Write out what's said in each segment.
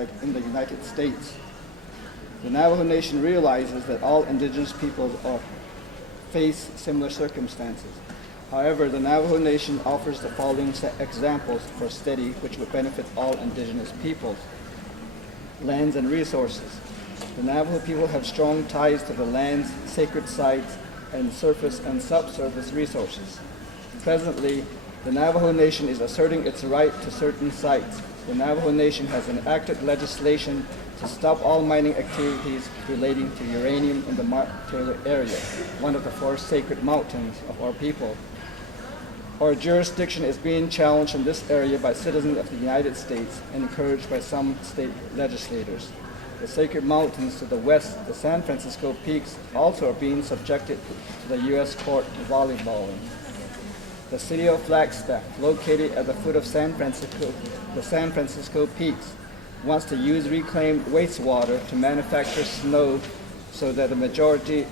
genocide in the United States. The Navajo Nation realizes that all indigenous peoples face similar circumstances. However, the Navajo Nation offers the following examples for study which would benefit all indigenous peoples. Lands and resources. The Navajo people have strong ties to the lands, sacred sites, and surface and subsurface resources. Presently, the Navajo Nation is asserting its right to certain sites. The Navajo Nation has enacted legislation to stop all mining activities relating to uranium in the Mark Taylor area, one of the four sacred mountains of our people. Our jurisdiction is being challenged in this area by citizens of the United States and encouraged by some state legislators. The sacred mountains to the west, the San Francisco peaks, also are being subjected to the U.S. court volleyballing. The city of Flagstaff, located at the foot of the San Francisco peaks, wants to use reclaimed wastewater to manufacture snow so that the majority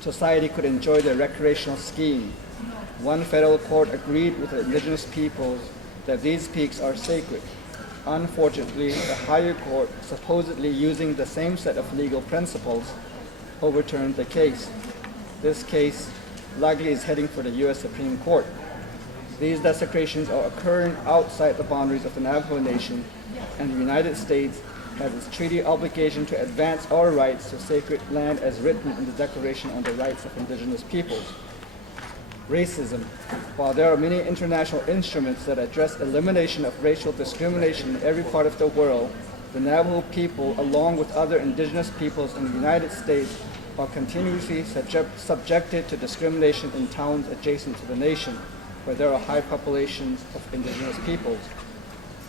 society could enjoy their recreational skiing. One federal court agreed with the indigenous peoples that these peaks are sacred. Unfortunately, the higher court, supposedly using the same set of legal principles, overturned the case. This case likely is heading for the U.S. Supreme Court. These desecrations are occurring outside the boundaries of the Navajo Nation, and the United States has its treaty obligation to advance our rights to sacred land as written in the Declaration on the Rights of Indigenous Peoples. Racism. While there are many international instruments that address elimination of racial discrimination in every part of the world, the Navajo people, along with other indigenous peoples in the United States, are continuously subjected to discrimination in towns adjacent to the nation, where there are high populations of indigenous peoples.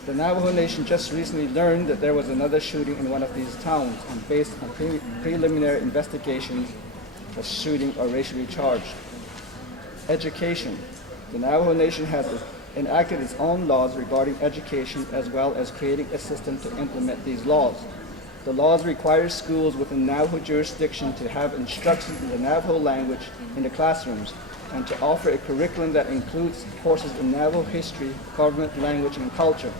The Navajo Nation just recently learned that there was another shooting in one of these towns, and based on preliminary investigations, the shooting are racially charged. Education. The Navajo Nation has enacted its own laws regarding education, as well as creating a system to implement these laws. The laws require schools within Navajo jurisdiction to have instruction in the Navajo language in the classrooms and to offer a curriculum that includes courses in Navajo history, government, language, and culture.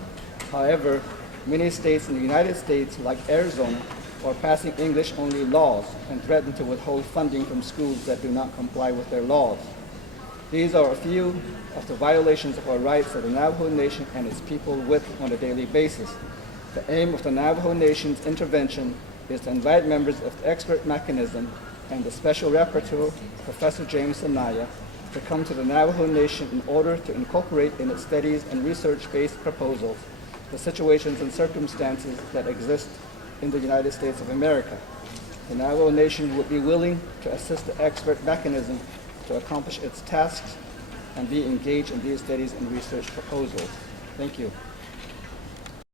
However, many states in the United States, like Arizona, are passing English-only laws and threaten to withhold funding from schools that do not comply with their laws. These are a few of the violations of our rights that the Navajo Nation and its people witness on a daily basis. The aim of the Navajo Nation's intervention is to invite members of the expert mechanism and the special rapporteur, Professor James Anaya, to come to the Navajo Nation in order to incorporate in its studies and research-based proposals the situations and circumstances that exist in the United States of America. The Navajo Nation would be willing to assist the expert mechanism to accomplish its tasks and be engaged in these studies and research proposals. Thank you.